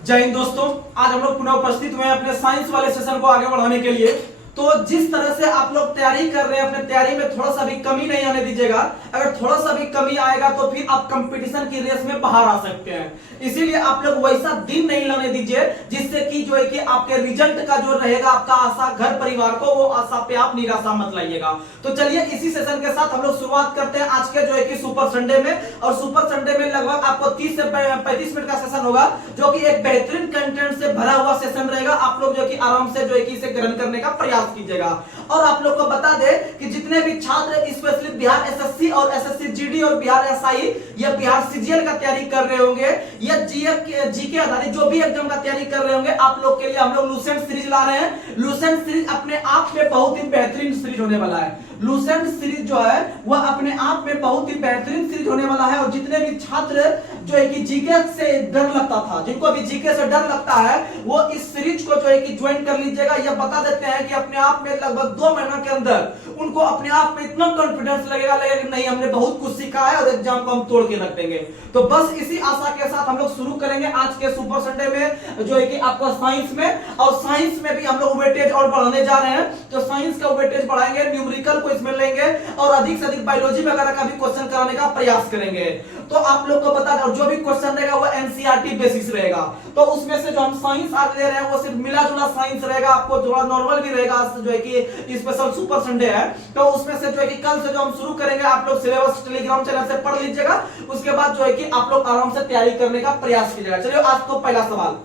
जय हिंद दोस्तों, आज हम लोग पुनः उपस्थित हुए हैं अपने साइंस वाले सेशन को आगे बढ़ाने के लिए। तो जिस तरह से आप लोग तैयारी कर रहे हैं, अपने तैयारी में थोड़ा सा भी कमी नहीं आने दीजिएगा। अगर थोड़ा सा भी कमी आएगा तो फिर आप कंपटीशन की रेस में बाहर आ सकते हैं। इसीलिए आप लोग वैसा दिन नहीं लाने दीजिए जिससे कि जो है कि आपके रिजल्ट का जो रहेगा, आपका आशा घर परिवार को, वो आशा पे आप निराशा मत लाइएगा। तो चलिए इसी सेशन के साथ हम लोग शुरुआत करते हैं आज के जो है कि सुपर संडे में। और सुपर संडे में लगभग आपको 30 से 35 मिनट का सेशन होगा, जो कि एक बेहतरीन कंटेंट से भरा हुआ सेशन रहेगा। आप लोग जो कि आराम से जो है कि इसे ग्रहण करने का प्रयास कीजिएगा। और आप लोग को बता दे कि जितने भी छात्र स्पेशली बिहार एसएससी और एसएससी जीडी और बिहार एसआई या बिहार सीजीएल का तैयारी कर रहे होंगे, या जीके आधारित जो भी एग्जाम का तैयारी कर रहे होंगे, आप लोग के लिए हम लोग लूसेंट सीरीज ला रहे हैं। लूसेंट सीरीज अपने आप में बहुत ही बेहतरीन सीरीज होने वाला है। लूसेंट सीरीज जो है वह अपने आप में बहुत ही बेहतरीन सीरीज होने वाला है। और जितने भी छात्र जो है कि जीके से डर लगता था, जिनको अभी जीके से डर लगता है, वो इस सीरीज को जो है कि ज्वाइन कर लीजिएगा। यह बता देते हैं कि अपने आप में लगभग 2 महीना के अंदर उनको अपने आप में इतना कॉन्फिडेंस लगेगा कि नहीं, हमने बहुत कुछ सीखा है और एग्जाम को हम तोड़ के रख देंगे। तो बस इसी आशा के साथ हम लोग शुरू करेंगे आज के सुपर संडे में, जो है कि आपका साइंस में। और साइंस में भी हम लोग वेटेज और बढ़ाने जा रहे हैं। तो साइंस का वेटेज बढ़ाएंगे, न्यूमेरिकल को इसमें लेंगे और अधिक से अधिक बायोलॉजी वगैरह का भी क्वेश्चन कराने का प्रयास करेंगे। तो आप लोग को बता दें, जो भी क्वेश्चन रहेगा वो एनसीईआरटी बेसिस रहेगा। तो उसमें से जो हम साइंस आज ले रहे हैं वो सिर्फ मिला जुला साइंस रहेगा। आपको थोड़ा नॉर्मल भी रहेगा, जो है कि स्पेशल सुपर संडे है। तो उसमें से जो है कि कल से जो हम शुरू करेंगे, आप लोग सिलेबस टेलीग्राम चैनल से पढ़ लीजिएगा। उसके बाद जो है कि आप लोग आराम से तैयारी करने का प्रयास कीजिएगा। चलिए आज तो पहला सवाल,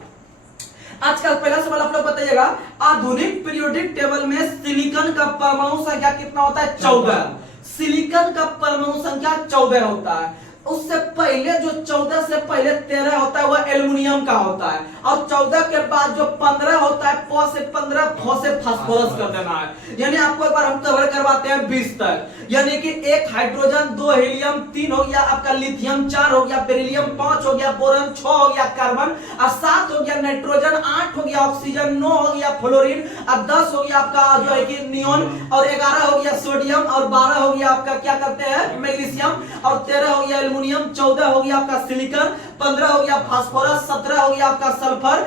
आज का पहला सवाल आप लोग बताइएगा, आधुनिक पीरियोडिक टेबल में सिलिकॉन का परमाणु संख्या कितना होता है? 14। सिलिकॉन का परमाणु संख्या 14 होता है। उससे पहले जो 14 से पहले 13 होता है वह एल्युमिनियम का होता है। और 14 के बाद जो 15 होता है, प से 15 फ से फास्फोरस कर देना है। यानी आपको एक बार हम कवर करवाते हैं 20 तक। यानी कि 1 हाइड्रोजन, 2 हीलियम, 3 हो गया आपका लिथियम, 4 हो गया बेरिलियम, 5 हो गया बोरॉन, 6 हो गया कार्बन, और 7 हो गया नाइट्रोजन, 8 हो गया ऑक्सीजन, 9 हो गया फ्लोरीन, और 10 हो गया आपका जो है कि नियोन, और 11 हो गया सोडियम, और 12 हो गया आपका क्या करते हैं मैग्नीशियम, और 13 हो गया एल्युमिनियम, 14 हो गया आपका सिलिकॉन, 15 हो गया फास्फोरस, 17 हो गया आपका सल्फर,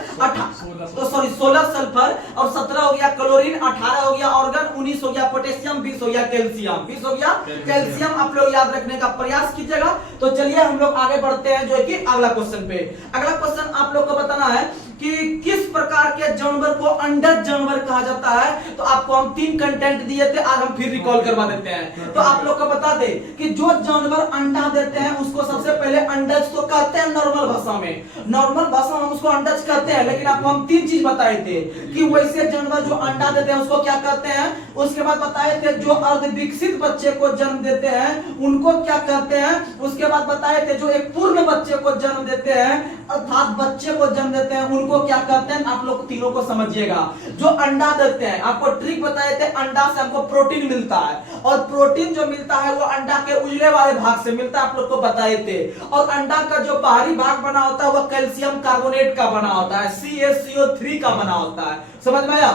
16 सल्फर, और 17 हो गया क्लोरीन, 18 हो गया ऑर्गन, 19 हो गया पोटेशियम, 20 हो गया कैल्शियम। 20 हो गया कैल्शियम। आप लोग याद रखने का प्रयास कीजिएगा। तो चलिए हम लोग आगे बढ़ते हैं जो है कि अगला क्वेश्चन पे। अगला क्वेश्चन आप लोग को बताना है कि किस प्रकार के जानवर को अंडज जानवर कहा जाता है। तो आपको हम 3 कंटेंट दिए थे, आज हम फिर रिकॉल करवा देते हैं। तो आप लोग को बता दे कि जो जानवर अंडा देते हैं उसको सबसे पहले अंडज तो कहते हैं नॉर्मल भाषा में। नॉर्मल भाषा में हम उसको अंडज कहते हैं, लेकिन आपको हम 3 चीज बताए थे कि वैसे जानवर जो अंडा देते हैं उसको क्या कहते हैं। उसके बाद बताए थे जो अर्धविकसित बच्चे को जन्म देते हैं उनको क्या कहते हैं। उसके बाद बताए थे जो एक पूर्ण बच्चे को जन्म देते हैं, अर्थात बच्चे को जन्म देते हैं, उनको क्या कहते हैं। आप लोग तीनों को समझिएगा। जो अंडा देते हैं, आपको ट्रिक बताए थे, अंडा से हमको प्रोटीन मिलता है, और प्रोटीन जो मिलता है वो अंडा के उजले वाले भाग से मिलता है, आप लोग को बताए थे। और अंडा का जो बाहरी भाग बना होता है वह कैल्शियम कार्बोनेट का बना होता है, CaCO3 का बना होता है। समझ में आया?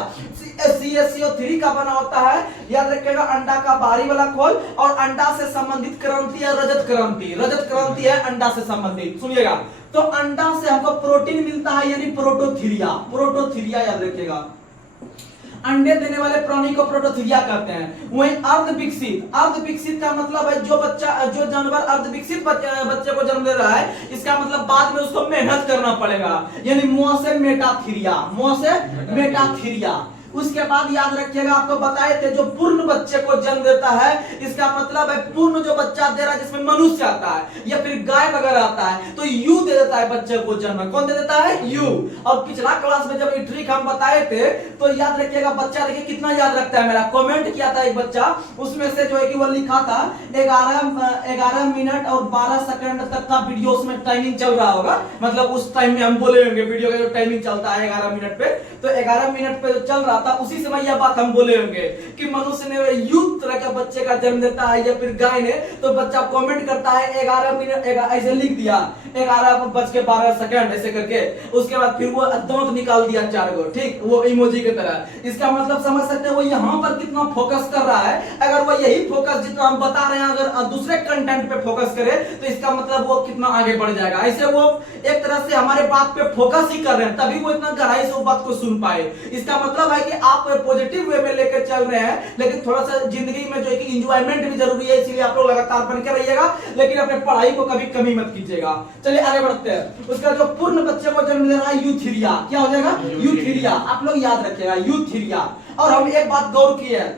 CaCO3 का बना होता है। याद रखिएगा, अंडा का बाहरी वाला खोल। और अंडा से संबंधित क्रांति है रजत क्रांति। रजत क्रांति है अंडा से संबंधित। सुनिएगा, तो अंडा से हमको प्रोटीन मिलता है, यानी प्रोटोथीरिया। प्रोटोथीरिया याद रखिएगा, अंडे देने वाले प्राणी को प्रोटोथीरिया कहते हैं। वहीं अर्धविकसित, अर्धविकसित का मतलब है जो जानवर अर्धविकसित बच्चे को जन्म दे रहा है, इसका मतलब बाद में उसको मेहनत करना पड़ेगा, यानी मुंह से मेटाथीरिया। मुंह से मेटाथीरिया। उसके बाद याद रखिएगा, आपको बताए थे जो पूर्ण बच्चे को जन्म देता है, इसका मतलब है पूर्ण जो बच्चा दे रहा है, जिसमें मनुष्य आता है या फिर गाय वगैरह आता है, तो यू दे देता है बच्चे को जन्म। कौन दे देता है? यू। और पिछला क्लास में जब ये ट्रिक हम बताए थे तो याद रखिएगा, बच्चा देखिए कितना याद रखता है। मेरा कमेंट किया था एक बच्चा, उसमें से जो है कि वो लिखा था 11 मिनट और 12 सेकंड तक का वीडियो उसमें टाइमिंग चल रहा होगा। मतलब उस टाइम में हम बोले होंगे वीडियो का जो टाइमिंग चलता है 11 मिनट पे, तो 11 मिनट पे जो चल रहा था उसी समय यह बात हम बोले होंगे कि मनुष्य ने युक्त तरह के बच्चे का जन्म देता है या फिर गाय ने, तो बच्चा कमेंट करता है 11 मिनट ऐसे लिख दिया 11:12 ऐसे करके, उसके बाद फिर वो दांत निकाल दिया 4 गो, ठीक, वो इमोजी की तरह। इसका मतलब समझ सकते हैं वो यहाँ पर कितना फोकस कर रहा है। अगर वो यही फोकस जितना हम बता रहे हैं अगर दूसरे कंटेंट पे फोकस करे तो इसका मतलब वो कितना आगे बढ़ जाएगा। ऐसे वो एक तरह से हमारे बात पे फोकस ही कर रहे हैं, तभी वो इतना गहराई से वो बात को सुन पाए। इसका मतलब है कि आप पॉजिटिव वे में लेकर चल रहे हैं, लेकिन थोड़ा सा जिंदगी में जो है कि एंजॉयमेंट भी जरूरी है, इसलिए आप लोग लगातार बन के रहिएगा, लेकिन अपने पढ़ाई को कभी कमी मत कीजिएगा। चलिए आगे बढ़ते हैं। उसका जो पूर्ण बच्चे को जन्म दे रहा है यूथीरिया, क्या हो जाएगा? यूथीरिया। आप लोग याद रखिएगा यूथीरिया। और हम एक बात गौर किए हैं,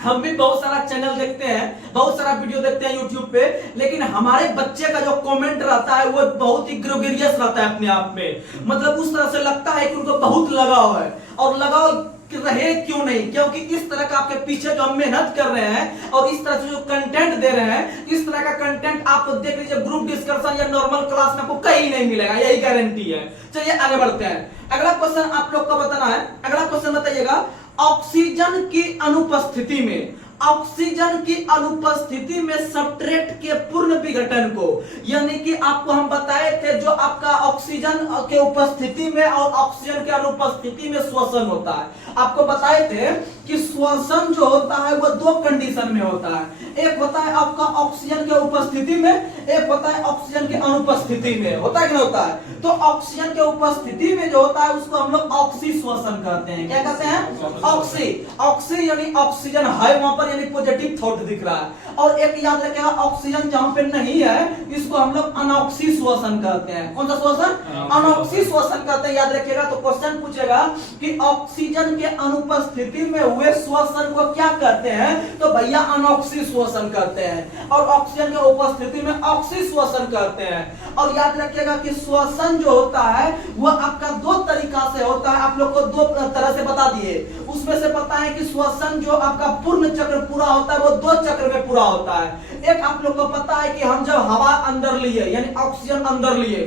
हम भी बहुत सारा चैनल देखते हैं, बहुत सारा वीडियो देखते हैं YouTube पे, लेकिन हमारे बच्चे का जो कमेंट रहता है वो बहुत ही ग्रेगरियस रहता है अपने आप में। मतलब उस तरह से लगता है कि उनको बहुत लगाव है, और लगाव रहे क्यों नहीं, क्योंकि इस तरह का आपके पीछे जो हम मेहनत कर रहे हैं और इस तरह से जो कंटेंट दे रहे हैं, इस तरह का कंटेंट आप देख लीजिए ग्रुप डिस्कशन या नॉर्मल क्लास में आपको कहीं नहीं मिलेगा, यही गारंटी है। चलिए आगे बढ़ते हैं। अगला क्वेश्चन आप लोग को बताना है। अगला क्वेश्चन बताइएगा, ऑक्सीजन की अनुपस्थिति में, ऑक्सीजन की अनुपस्थिति में सब्सट्रेट के पूर्ण विघटन को, यानी कि आपको हम बताए थे जो आपका ऑक्सीजन के उपस्थिति में और ऑक्सीजन के अनुपस्थिति में श्वसन होता है। आपको बताए थे कि श्वसन जो होता है वो 2 कंडीशन में होता है, एक होता है आपका ऑक्सीजन के उपस्थिति में, एक होता है ऑक्सीजन के अनुपस्थिति में। होता है कि नहीं होता है? तो ऑक्सीजन के उपस्थिति में जो होता है उसको हम लोग ऑक्सी श्वसन कहते हैं। क्या कहते हैं? ऑक्सी। ऑक्सी यानी ऑक्सीजन है वहां पर, यानी पॉजिटिव थॉट दिख रहा है। और एक याद रखिएगा, ऑक्सीजन जहां पे नहीं है इसको हम लोग अनऑक्सी श्वसन कहते हैं। कौन सा श्वसन? अनऑक्सी श्वसन कहते हैं, याद रखिएगा। तो क्वेश्चन पूछेगा कि ऑक्सीजन के अनुपस्थिति में हुए श्वसन को क्या कहते हैं, तो भैया अनऑक्सी श्वसन कहते हैं, और ऑक्सीजन के उपस्थिति में ऑक्सी श्वसन कहते हैं। और याद रखिएगा कि श्वसन जो होता है वह आपका 2 तरीका से होता है, आप लोग को 2 तरह से बता दिए। उसमें से पता है कि श्वसन जो आपका पूर्ण चक्र पूरा होता है वो 2 चक्र में पूरा होता है। एक आप लोग को पता है कि हम जब हवा अंदर लिए यानी ऑक्सीजन अंदर लिए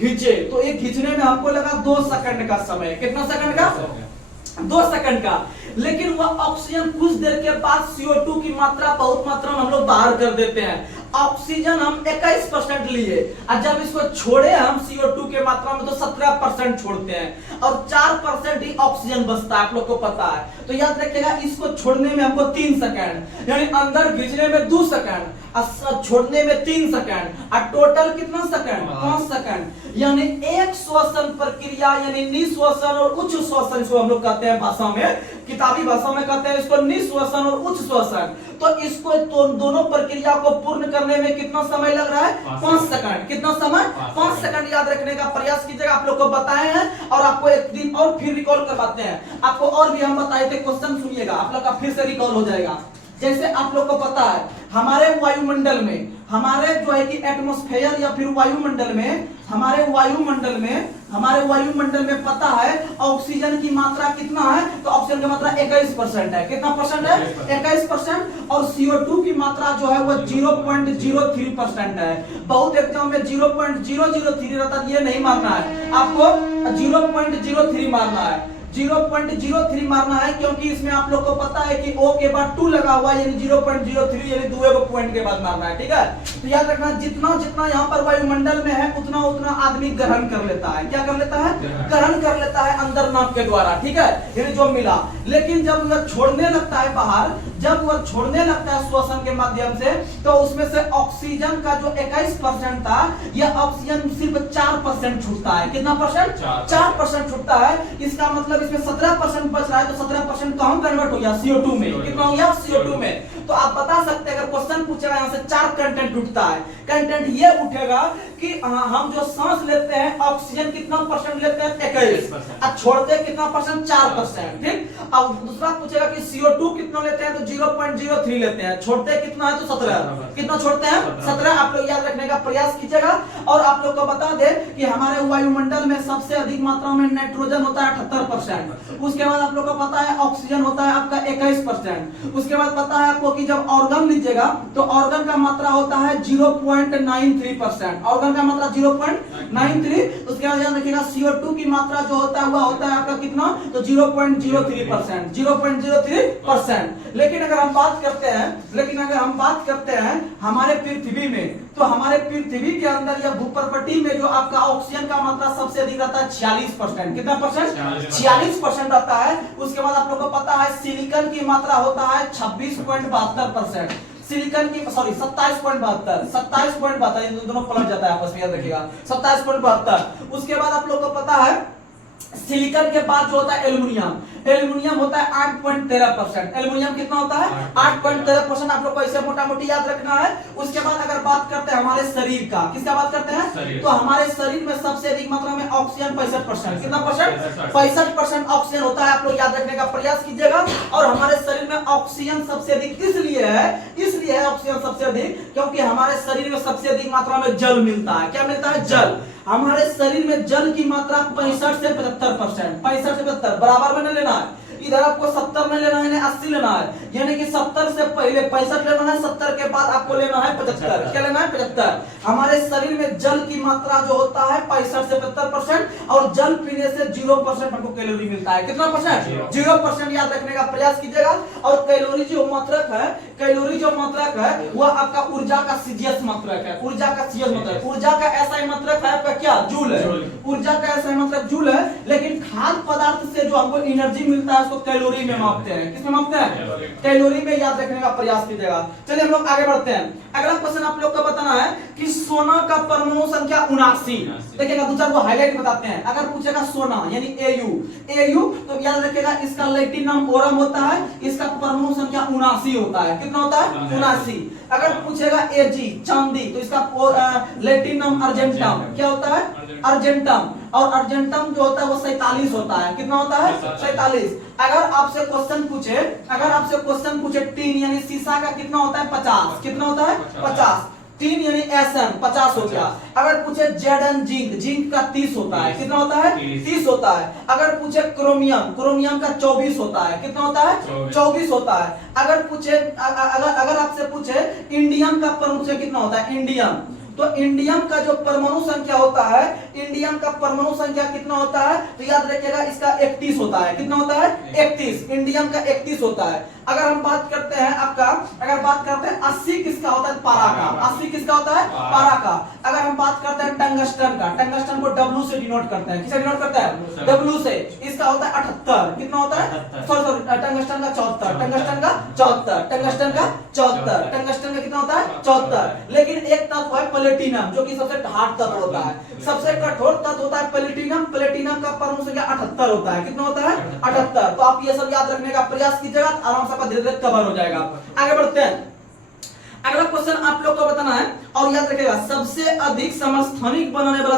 खींचे, तो एक खींचने में हमको लगा 2 सेकंड का समय। कितना सेकंड का? 2 सेकंड का। लेकिन वह ऑक्सीजन कुछ देर के बाद CO2 की मात्रा बहुत मात्रा में हम लोग बाहर कर देते हैं। ऑक्सीजन हम 21% लिए और जब इसको छोड़े हम CO2 के मात्रा में तो 17% छोड़ते हैं, और 4% ही ऑक्सीजन बचता है, आप लोग को पता है। तो याद रखिएगा इसको छोड़ने में हमको 3 सेकंड, यानी अंदर खींचने में 2 सेकंड और छोड़ने में 3 सेकंड, और टोटल कितना सेकंड? 5 सेकंड। यानी एक श्वसन प्रक्रिया यानी निश्वसन और उच्च श्वसन इसको हम लोग कहते हैं भाषा में, किताबी भाषा में कहते हैं इसको निश्वसन और उच्च श्वसन। तो इसको तो दोनों प्रक्रिया को पूर्ण करने में कितना समय लग रहा है? 5 सेकंड। कितना समय? 5 सेकंड। याद रखने का प्रयास कीजिएगा, आप लोग को बताए हैं और आपको एक दिन और फिर रिकॉल करवाते हैं। आपको और भी हम बताए थे, क्वेश्चन सुनिएगा, आप लोग का फिर से रिकॉल हो जाएगा। जैसे आप लोग को पता है हमारे वायुमंडल में, हमारे जो है कि एटमॉस्फेयर या फिर वायुमंडल में, हमारे वायुमंडल में पता है ऑक्सीजन की मात्रा कितना है, तो ऑक्सीजन की मात्रा 21% है। कितना परसेंट है? 21%। और CO2 की मात्रा जो है वो 0.03% है। बहुत एग्जाम में 0.003 रहता है, ये नहीं मारना है आपको, 0.03 मारना है। 0.03 मारना है, क्योंकि इसमें आप लोग को पता है कि O के बाद 2 लगा हुआ है, यानी 0.03 यानी 2 पॉइंट के बाद मारना है। ठीक है, तो याद रखना जितना जितना यहाँ पर वायुमंडल में है उतना उतना आदमी ग्रहण कर लेता है। क्या कर लेता है? ग्रहण कर लेता है अंदर नाक के द्वारा। ठीक है, यानी जो मिला। लेकिन जब वह छोड़ने लगता है बाहर, जब वह छोड़ने लगता है श्वसन के माध्यम से, तो उसमें से ऑक्सीजन का जो 21% था, यह ऑक्सीजन सिर्फ 4% छूटता है। कितना परसेंट? 4% छूटता है। इसका मतलब इसमें 17% बच रहा है, तो 17% कहाँ कन्वर्ट हो गया? CO2 में। कितना हो गया? CO2 में। तो आप बता सकते हैं अगर क्वेश्चन पूछेगा यहाँ से 4 कंटेंट उठता है। कंटेंट ये उठेगा कि हम जो सांस लेते हैं ऑक्सीजन कितना परसेंट लेते हैं? 21। और छोड़ते हैं कितना परसेंट? 4%। ठीक। अब दूसरा पूछेगा कि CO2 कितना लेते हैं, तो 0.03 लेते हैं। छोड़ते हैं कितना है? तो 17। कितना छोड़ते हैं? 17। आप लोग याद रखने का प्रयास कीजिएगा। और आप लोग को बता दे कि हमारे वायुमंडल में सबसे अधिक मात्रा में नाइट्रोजन होता है 78%। उसके बाद आप लोग को पता है ऑक्सीजन होता है आपका 21%। उसके बाद पता है आपको क्योंकि जब ऑर्गन लीजिएगा तो ऑर्गन का मात्रा होता है 0.93%, ऑर्गन का मात्रा 0.93। उसके बाद ध्यान रखिएगा CO2 की मात्रा जो होता है वह होता है आपका कितना, तो 0.03%, 0.03%। लेकिन अगर हम बात करते हैं हमारे पृथ्वी में, तो हमारे पृथ्वी के अंदर या भूपर्वटी में जो आपका ऑक्सीजन का मात्रा सबसे अधिक रहता है 46%। कितना परसेंट? 46% रहता है। उसके बाद आप लोगों को पता है सिलिकॉन की मात्रा होता है 26.72%, सिलिकॉन की 27.72, ये दोनों पलट जाता है आपस में, याद रखिएगा 27.72। उसके बाद आप लोगों को पता है सिलिकॉन के बाद जो होता है एल्युमिनियम होता है 8.13%। एल्युमिनियम कितना होता है? 8.13%। आप लोग को ऐसे मोटा मोटी याद रखना है। उसके बाद अगर बात करते हैं हमारे शरीर का, किसका बात करते हैं? तो हमारे शरीर में सबसे अधिक मात्रा में ऑक्सीजन 65%। कितना परसेंट? 65% ऑक्सीजन होता है। आप लोग याद रखने का प्रयास कीजिएगा। और हमारे शरीर में ऑक्सीजन सबसे अधिक इसलिए है ऑक्सीजन सबसे अधिक क्योंकि हमारे शरीर में सबसे अधिक मात्रा में जल मिलता है। क्या मिलता है? जल। हमारे शरीर में जल की मात्रा 65 से 75%, 65 से 75 बराबर में नहीं लेना है। इधर आपको 70 में लेना है, 80 लेना है, यानी कि 70 से पहले 65 लेना है, 70 के बाद आपको लेना है 75। क्या लेना है? 75। हमारे शरीर में जल की मात्रा जो होता है 65 से 75%, और जल पीने से 0% हमको कैलोरी मिलता है। कितना परसेंट? 0% याद रखने का प्रयास कीजिएगा। और कैलोरी जो मात्रक है वह आपका ऊर्जा का सीजीएस मात्रक है। ऊर्जा का ऐसा मात्रक है आपका क्या? जूल है। ऊर्जा का ऐसा मात्रक जूल है। लेकिन खाद्य पदार्थ से जो हमको एनर्जी मिलता है उसको कैलोरी में मापते हैं। किसमें मापते हैं? कैलोरी में। याद रखने का प्रयास कीजिएगा। चलिए हम लोग आगे बढ़ते हैं। अगला क्वेश्चन आप लोग को बताना है कि सोना का परमाणु संख्या 79। देखिएगा, दो चार को हाईलाइट बताते हैं। अगर पूछेगा सोना यानी एयू तो याद रखिएगा इसका लैटिन नाम ओरम होता है, इसका परमाणु संख्या 79 होता है। कितना होता है? 79। अगर पूछेगा एजी चांदी तो इसका लैटिन नाम अर्जेंटम। क्या होता है? अर्जेंटम। और अर्जेंटम जो होता है वो 47 होता है। कितना होता है? 47। अगर आपसे क्वेश्चन पूछे टीन यानी सीसा का कितना होता है? 50। कितना होता है? 50। टीन यानी एसएन 50 हो गया। अगर पूछे जेडन जिंक का 30 होता है। कितना होता है? 30 होता है। अगर पूछे क्रोमियम का 24 होता है। कितना होता है? 24 होता है। अगर आपसे पूछे इंडियम का परमाणु संख्या कितना होता है? तो इंडियम का जो परमाणु संख्या होता है, इंडियम का परमाणु संख्या कितना होता है? तो याद रखिएगा इसका 31 होता है। कितना होता है? 31। इंडियम का 31 होता है। अगर हम बात करते हैं 80 किसका होता है? पारा का। 80 किसका होता है? पारा का। अगर हम बात करते हैं टंगस्टन को W से डिनोट करते हैं। किससे डिनोट करते हैं? W से। इसका होता है 78। कितना होता है? सॉरी टंगस्टन का 74। टंगस्टन का कितना होता है? 74। लेकिन एक तत्व है प्लेटिनम जो कि सबसे हार्ड तत्व होता है, सबसे कठोर तत्व होता है प्लेटिनम का परमाणु संख्या 78 होता है। कितना होता है? 78। तो आप ये सब याद रखने का प्रयास कीजिएगा, आराम से धीरे धीरे कवर हो जाएगा। आगे बढ़ते हैं। अगला क्वेश्चन आप लोग को बताना है और याद रखिएगा सबसे अधिक समस्थानिक बनाने वाला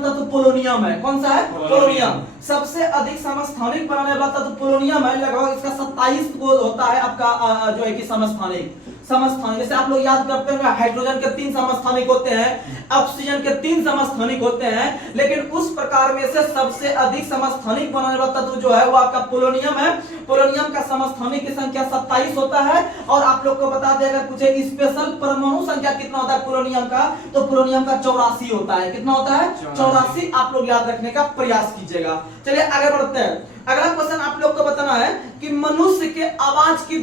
तत्व पोलोनियम है। कौन सा है? पोलोनियम। सबसे अधिक समस्थानिक बनाने वाला तत्व पोलोनियम है। लगभग इसका 27 को होता है आपका जो है कि समस्थानिक। जैसे आप लोग याद करते हैं हाइड्रोजन के 3 समस्थानिक होते हैं, ऑक्सीजन के 3 समस्थानिक होते हैं, लेकिन उस प्रकार में से सबसे अधिक समस्थानिक बनाने वाला तत्व जो है वो आपका पोलोनियम है। पोलोनियम का समस्थानिक की संख्या 27 होता है। और आप लोग को बता दें अगर पूछे स्पेशल परमाणु संख्या कितना होता है पोलोनियम का, तो पोलोनियम का 84 होता है। कितना होता है? 84। आप लोग याद रखने का प्रयास कीजिएगा। चलिए आगे बढ़ते हैं। अगला क्वेश्चन आप लोग को बताना है कि मनुष्य के आवाज की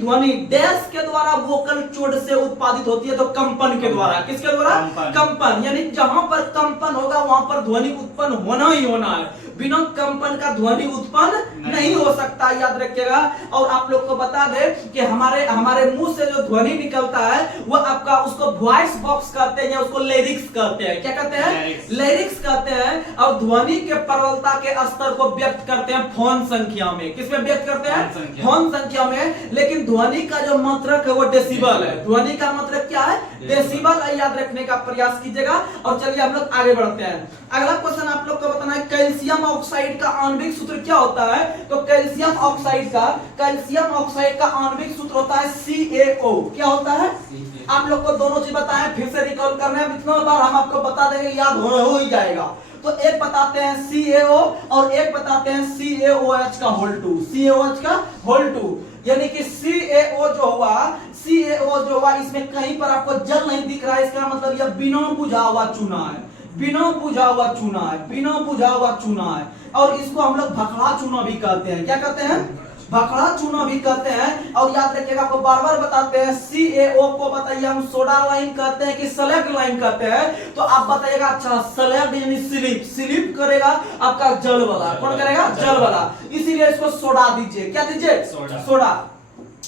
ध्वनि डैश के द्वारा वोकल चोट से उत्पादित होती है, तो कंपन के द्वारा। किसके द्वारा? कंपन। यानी जहां पर कंपन होगा वहां पर ध्वनि उत्पन्न होना ही होना है। बिना कंपन का ध्वनि उत्पन्न नहीं हो सकता, याद रखिएगा। और आप लोग को बता दें कि हमारे मुंह से जो ध्वनि निकलता है वो आपका उसको वॉइस बॉक्स कहते हैं या उसको लिरिक्स कहते हैं। क्या कहते हैं? लिरिक्स कहते हैं। और ध्वनि के प्रबलता के स्तर को व्यक्त करते हैं फोन संख्या में। किसमें व्यक्त करते हैं? फोन संख्या में। लेकिन ध्वनि का जो मात्रक है वो डेसिबल है। ध्वनि का मात्रक क्या है? डेसिबल है। याद रखने का प्रयास कीजिएगा। और चलिए हम लोग आगे बढ़ते हैं। अगला क्वेश्चन आप लोग को बताना है कैल्शियम ऑक्साइड का आणविक सूत्र क्या होता है? तो कैल्शियम ऑक्साइड का आणविक सूत्र होता है CaO। क्या होता है? आप लोग को दोनों चीज बताएं, फिर से रिकॉल करना है। इतना बार हम आपको बता देंगे, याद हो ही जाएगा। तो एक बताते हैं CaO और एक बताते हैं CaOH का होल 2, CaOH का होल 2, यानी कि CaO जो हुआ इसमें कहीं पर आपको जल नहीं दिख रहा है, इसका मतलब यह बिना बुझा हुआ चूना है, बिना बुझा हुआ चूना है, बिना बुझा हुआ चूना है। और इसको हम लोग भखड़ा चूना भी कहते हैं। क्या कहते हैं? भखड़ा चूना भी कहते हैं। और याद रखिएगा, आपको बार बार बताते हैं CaO को बताइए हम सोडा लाइम कहते हैं कि सलेक्ट लाइम कहते हैं। तो आप बताइएगा अच्छा सलेक्ट यानी स्लिप करेगा आपका जल वाला, कौन करेगा? जल वाला, इसीलिए इसको सोडा दीजिए। क्या दीजिए? सोडा।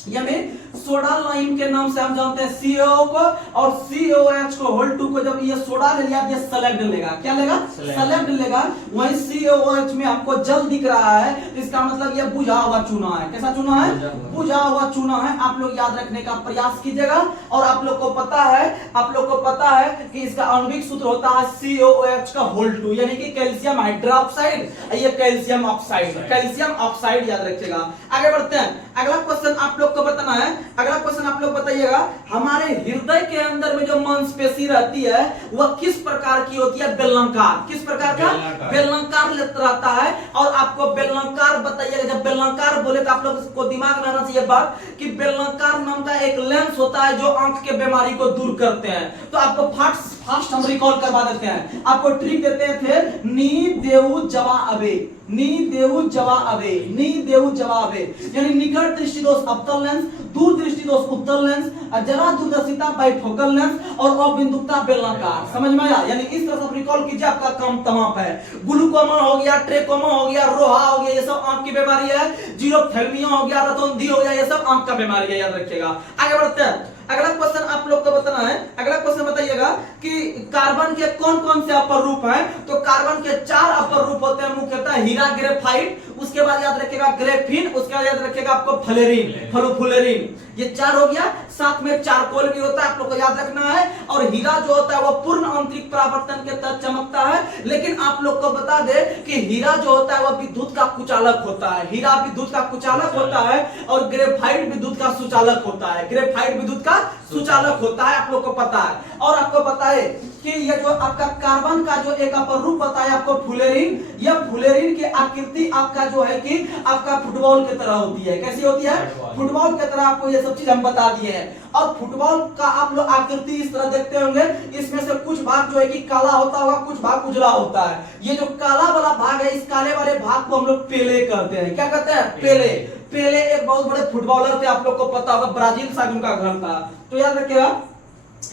यानी सोडा लाइम के नाम से हम जानते हैं CaO को, और CaOH को होल 2 को जब ये सोडा ले लिया ये सेलेक्ट लेगा। क्या लेगा? सेलेक्ट लेगा। वहीं CaOH में आपको जल दिख रहा है, इसका मतलब ये बुझा हुआ चूना है। कैसा चूना है? बुझा हुआ चूना है। आप लोग याद रखने का प्रयास कीजिएगा। और आप लोग को पता है कि इसका आणविक सूत्र होता है CaOH का होल 2, यानी कि कैल्शियम हाइड्रोक्साइड, ये कैल्शियम ऑक्साइड याद रखिएगा। आगे बढ़ते हैं। अगला क्वेश्चन आप लोग को बताना है। अगला क्वेश्चन आप लोग बताइएगा, हमारे हृदय के अंदर में जो मांसपेशी रहती है वह किस प्रकार की होती है? बेलनाकार। किस प्रकार का? बेलनाकार रहता है। और आपको बेलनाकार बताइएगा, जब बेलनाकार बोले तो आप लोग को दिमाग में आना चाहिए बात कि बेलनाकार नाम का एक लेंस होता है जो आंख के बीमारी को दूर करते हैं। तो आपको फास्ट हम रिकॉल करवा देते हैं। आपको ट्रिक देते थे, नी देहु जवा अबे, नी देहु जवा अबे, नी देहु जवा अबे, यानी निकट दृष्टि दोष अवतल लेंस, दूर दृष्टि दोष उत्तल लेंस, जरा दूरदर्शिता बाइफोकल लेंस और अबिंदुकता बेलनाकार। समझ में आया? यानी इस तरह से रिकॉल कीजिए, आपका काम तमाम है। ग्लूकोमा हो गया, ट्रेकोमा हो गया, रोहा हो गया, ये सब आंख की बीमारी है। जीरोथेल्मिया हो गया, रतौंधी हो गया, ये सब आंख का बीमारी है, याद रखिएगा। आगे बढ़ते हैं। अगला क्वेश्चन आप लोग को बताना है। अगला क्वेश्चन बताइएगा कि कार्बन के कौन कौन से अपर रूप हैं? तो कार्बन के 4 अपर रूप होते हैं मुख्यतः, हीरा, ग्रेफाइट, उसके बाद याद रखिएगा ग्रेफिन, उसके बाद याद रखिएगा आपको फ्लोरीन, ये 4 हो गया। साथ में चारकोल भी होता है, आप लोग को याद रखना है। और हीरा जो होता है वो पूर्ण आंतरिक परावर्तन के तहत चमकता है। लेकिन आप लोग को बता दे कि हीरा जो होता है वो विद्युत का कुचालक होता है, हीरा विद्युत का कुचालक होता है। और ग्रेफाइट विद्युत का सुचालक होता है, ग्रेफाइट विद्युत का सुचालक होता है, आप लोग को पता है। और आपको पता है कि ये जो आपका कार्बन का जो एक अपर रूप बताया आपको फ्लोरीन, यह फ्लोरीन की आकृति आपका जो है कि आपका फुटबॉल की तरह होती है। कैसी होती है? फुटबॉल की तरह। आपको ये सब चीज हम बता दिए हैं। और फुटबॉल का आप लोग आकृति इस तरह देखते होंगे, इसमें से कुछ भाग जो है कि काला होता होगा, कुछ भाग उजला होता है। ये जो काला वाला भाग है, इस काले वाले भाग को हम लोग पेले कहते हैं। क्या कहते हैं? पेले एक बहुत बड़े फुटबॉलर थे, आप लोग को पता होगा, ब्राजील से उनका घर था। तो याद रखिएगा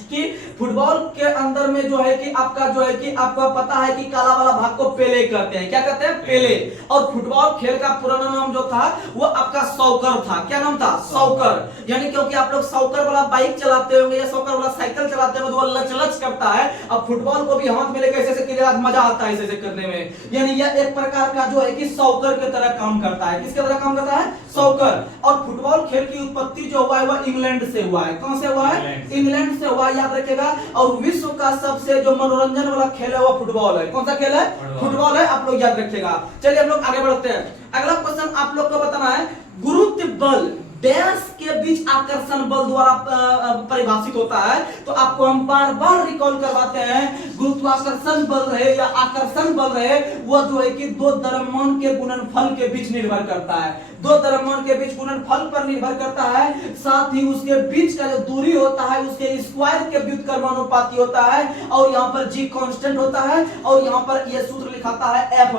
कि फुटबॉल के अंदर में जो है कि आपका जो है कि आपको पता है कि काला वाला भाग को पेले कहते हैं। क्या कहते हैं? पेले। और फुटबॉल खेल का पुराना नाम जो था वो आपका सॉकर था। क्या नाम था? सॉकर। यानी क्योंकि आप लोग सॉकर वाला बाइक चलाते होंगे या सॉकर वाला साइकिल चलाते होंगे तो वो लच करता है। अब फुटबॉल को भी हाथ में लेकर ऐसे कीजिएगा, मजा आता है ऐसे करने में। यानी यह एक प्रकार का जो है कि सॉकर की तरह काम करता है। किसकी तरह काम करता है? सॉकर। और फुटबॉल खेल की उत्पत्ति जो हुआ है वह इंग्लैंड से हुआ है। कहां से हुआ है? इंग्लैंड से हुआ, याद रखिएगा। और विश्व का सबसे जो मनोरंजन वाला खेल है वो फुटबॉल है। कौन सा खेल है? फुटबॉल है, आप लोग याद रखिएगा। चलिए हम लोग आगे बढ़ते हैं। अगला क्वेश्चन आप लोग को बताना है, गुरुत्व बल डैश के बीच आकर्षण बल द्वारा परिभाषित होता है। तो आपको हम बार बार रिकॉल करवाते हैं, गुरुत्वाकर्षण बल रहे या आकर्षण बल रहे, वो जो है कि दो द्रव्यमान के गुणनफल के बीच निर्भर करता है। दो द्रव्यमान के बीच गुणनफल पर निर्भर करता है। साथ ही उसके बीच का जो दूरी होता है उसके स्क्वायर के व्युत्क्रमानुपाती होता है। और यहाँ पर g कांस्टेंट होता है। और यहाँ पर यह सूत्र लिखाता है F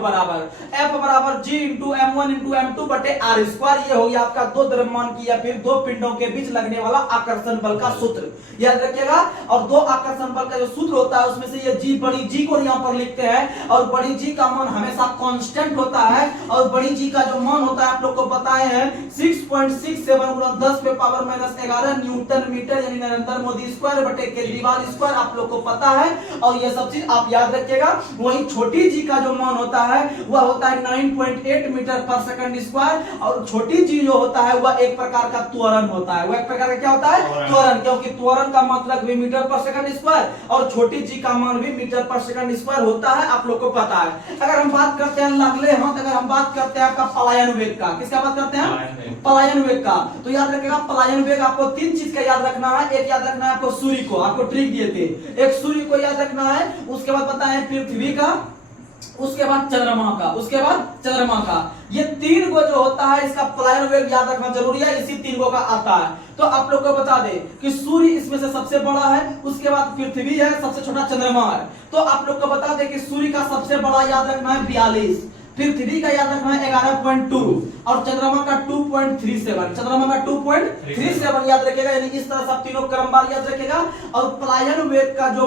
बराबर g into m1 into m2 बटे r स्क्वायर। ये हो गया आपका दो द्रव्यमान की या फिर दो पिंडों के बीच लगने वाला आकर्षण बल का सूत्र, याद रखिएगा। और दो आकर्षण बल का जो सूत्र होता है उसमें से ये g, बड़ी जी को यहाँ पर लिखते हैं। और बड़ी जी का मान हमेशा कांस्टेंट होता है। और बड़ी जी का जो मान होता है आप लोग को बताए हैं 6.67 गुणा 10 पे पावर माइनस 11 न्यूटन मीटर, यानी नरेंद्र मोदी स्क्वायर बटे केजरीवाल स्क्वायर, आप लोग को पता है। और ये सब चीज आप याद रखिएगा। वहीं छोटी जी का जो मान होता है वह होता है 9.8 मीटर पर सेकंड स्क्वायर। और छोटी जी जो होता है वह एक प्रकार का त्वरण होता है। वह एक प्रकार का क्या होता है? त्वरण, क्योंकि त्वरण का मतलब भी मीटर पर सेकंड स्क्वायर और छोटी जी का मान भी मीटर पर सेकंड स्क्वायर होता है, आप लोग को पता है। अगर हम बात करते हैं लागले हाथ, अगर हम बात करते हैं आपका पलायन वेग का, किसका बात करते हैं? पलायन वेग का। तो याद रखिएगा पलायन वेग आपको तीन चीज का याद रखना है। एक याद रखना है आपको सूर्य को, आपको ट्रिक दिए थे, एक सूर्य को याद रखना है। उसके बाद पता है पृथ्वी का, उसके बाद चंद्रमा का, उसके बाद चंद्रमा का। ये तीन गो जो होता है इसका पलायन वेग याद रखना जरूरी है, इसी तीन गो का आता है। तो आप लोग को बता दें कि सूर्य इसमें से सबसे बड़ा है, उसके बाद पृथ्वी है, सबसे छोटा चंद्रमा है। तो आप लोग को बता दें कि सूर्य का सबसे बड़ा याद रखना है 42, पृथ्वी का याद रखना है 11.2 और चंद्रमा का 2.37, चंद्रमा का 2.37 याद रखेगा। यानी इस तरह सब तीनों क्रमवार याद रखेगा। और पलायन वेग का जो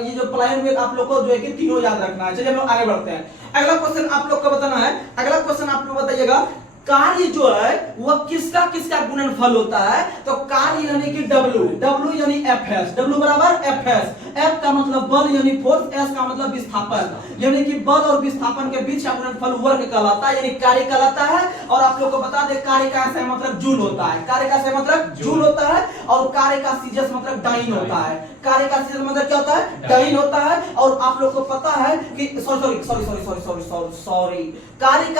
ये जो पलायन वेग आप लोग को जो है कि तीनों याद रखना है। चलिए हम लोग आगे बढ़ते हैं। अगला क्वेश्चन आप लोग को बताना है, अगला क्वेश्चन आप लोग बताइएगा कार्य जो है वह किसका किसका गुणनफल होता है। तो कार्य यानी कि W, W यानी Fs, W बराबर Fs, F का मतलब बल यानी फोर्स, S का मतलब विस्थापन, यानी कि बल और विस्थापन के बीच का गुणनफल वर्ग कहलाता है, यानी कार्य कहलाता है। और आप लोग को बता दें कार्य का सही मतलब जूल होता है, कार्य का सही मतलब जूल होता है। और कार्य का सीजस मतलब डाइन होता है, कार्य का सीजस मतलब क्या होता है, डाइन होता है। और आप लोग को पता है कि सॉरी कार्य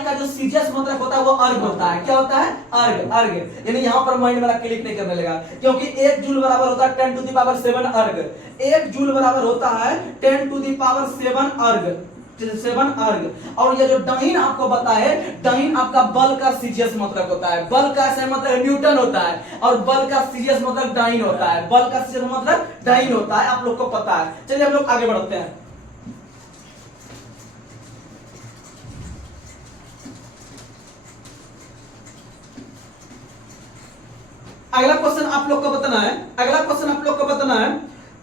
का जो सीजस मतलब होता है वो अर्ग होता है। क्या होता है, अर्ग, अर्ग। यानी यहाँ पर माइंड मेरा क्लिक नहीं करने लगा, क्योंकि 1 जूल बराबर होता है 10 टू द पावर 7 अर्ग। 1 जूल बराबर होता है 10 टू द पावर 7 अर्ग, 7 अर्ग। और ये जो डाइन आपको बताए, डाइन आपका बल का सीजीएस मतलब होता है, बल का ऐसे मतलब न्यूटन होता है और बल का सीजीएस मतलब डाइन होता है, बल का सीजीएस मतलब डाइन होता है, आप लोग को पता है। चलिए हम लोग आगे बढ़ते हैं। अगला क्वेश्चन आप लोग को बताना है, अगला क्वेश्चन आप लोग को बताना है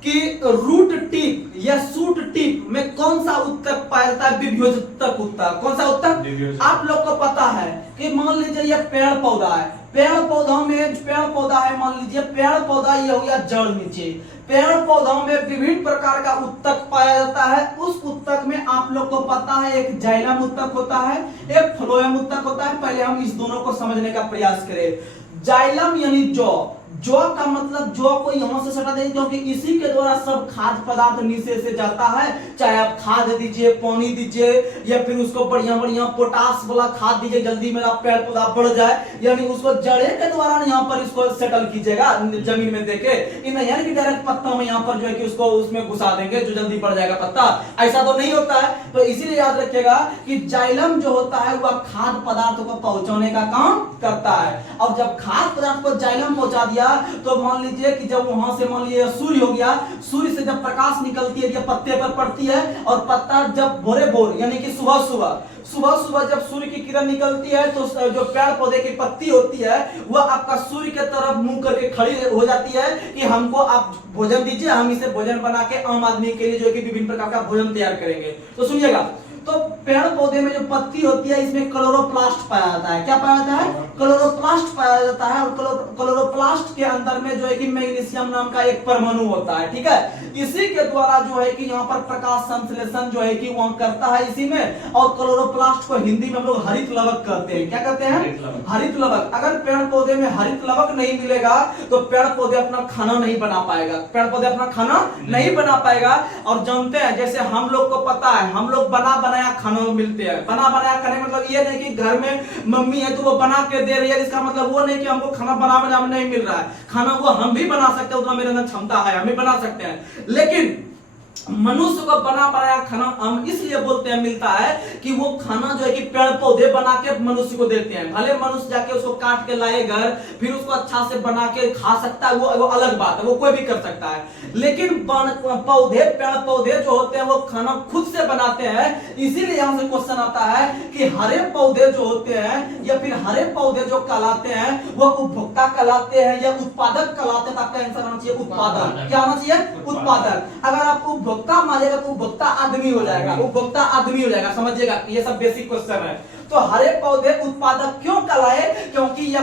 कि रूट टिप या सूट टिप में कौन सा उत्तक पाया जाता है, विभोजक उत्तक। कौन सा उत्तक आप लोग को पता है कि मान लीजिए ये पेड़ पौधा है, पेड़ पौधा में पेड़ पौधा है, मान लीजिए पेड़ पौधा ये हो गया जड़ नीचे, पेड़ पौधों में विभिन्न प्रकार का उत्तक पाया जाता है। उस उत्तक में आप लोग को पता है एक जाइलम उत्तक होता है, एक फ्लोएम उत्तक होता है। पहले हम इस दोनों को समझने का प्रयास करें। जाइलम यानी जौ का मतलब जौ को यहां से सटा देंगे, क्योंकि इसी के द्वारा सब खाद्य पदार्थ नीचे से जाता है। चाहे आप खाद दीजिए, पानी दीजिए, या फिर उसको बढ़िया बढ़िया पोटास वाला खाद दीजिए, जल्दी मेरा पेड़ पौधा बढ़ जाए, यानी उसको जड़े के द्वारा यहाँ पर इसको सेटल कीजिएगा जमीन में देके। यानी कि डायरेक्ट पत्ता में यहाँ पर जो है कि उसको उसमें घुसा देंगे जो जल्दी बढ़ जाएगा पत्ता, ऐसा तो नहीं होता है। तो इसीलिए याद रखिएगा कि जाइलम जो होता है वह खाद्य पदार्थों को पहुंचाने का काम करता है। और जब खाद्य पदार्थ को जाइलम पहुंचा दिया तो मान लीजिए कि जब वहां से मान लीजिए सूर्य हो गया, सूर्य से जब प्रकाश निकलती है पत्ते पर पड़ती है, और पत्ता जब भोरे भोर यानी कि सुबह सुबह जब सूर्य की किरण निकलती है तो जो पेड़ पौधे की पत्ती होती है वह आपका सूर्य के तरफ मुंह करके खड़ी हो जाती है कि हमको आप भोजन दीजिए, हम इसे भोजन बना के आम आदमी के लिए जो है कि विभिन्न प्रकार का भोजन तैयार करेंगे। तो सुनिएगा, तो पेड़ पौधे में जो पत्ती होती है इसमें क्लोरोप्लास्ट पाया जाता है। क्या पाया जाता है, क्लोरोप्लास्ट पाया जाता है। और क्लोरोप्लास्ट के अंदर में जो है कि मैग्नीशियम नाम का एक परमाणु होता है, ठीक है। इसी के द्वारा जो है कि यहाँ पर प्रकाश संश्लेषण जो है कि वहां करता है इसी में। और क्लोरोप्लास्ट को हिंदी में हम लोग हरित लवक कहते हैं। क्या कहते हैं, हरित लवक। अगर पेड़ पौधे में हरित लवक नहीं मिलेगा तो पेड़ पौधे अपना खाना नहीं बना पाएगा, पेड़ पौधे अपना खाना नहीं बना पाएगा। और जानते हैं जैसे हम लोग को पता है, हम लोग बना बनाया खाना मिलते हैं। बना बनाया खाने मतलब ये नहीं कि घर में मम्मी है तो वो बना के दे रही है, इसका मतलब वो नहीं कि हमको खाना बना नहीं मिल रहा है। खाना वो हम भी बना सकते हैं, उतना मेरे अंदर क्षमता है, हम भी बना सकते हैं। लेकिन मनुष्य को बना बनाया खाना हम इसलिए बोलते हैं मिलता है कि वो खाना जो है कि पेड़ पौधे बना के मनुष्य को देते हैं। भले मनुष्य जाके उसको काट के लाए घर, फिर उसको अच्छा से बना के खा सकता है, वो अलग बात है, वो कोई भी कर सकता है। लेकिन पौधे, पेड़ पौधे जो होते हैं वो खाना खुद से बनाते हैं। इसीलिए यहां से क्वेश्चन आता है कि हरे पौधे जो होते हैं या फिर हरे पौधे जो कहलाते हैं वो उपभोक्ता कहलाते हैं या उत्पादक कहलाते हैं। तो आपका आंसर आना चाहिए उत्पादक। क्या आना चाहिए, उत्पादक। अगर आप उपभोक्ता मानेगा तो उपभोक्ता आदमी हो जाएगा, उपभोक्ता आदमी हो जाएगा, समझिएगा। ये सब बेसिक क्वेश्चन है। तो हरे पौधे उत्पादक क्यों कहलाए, क्योंकि यह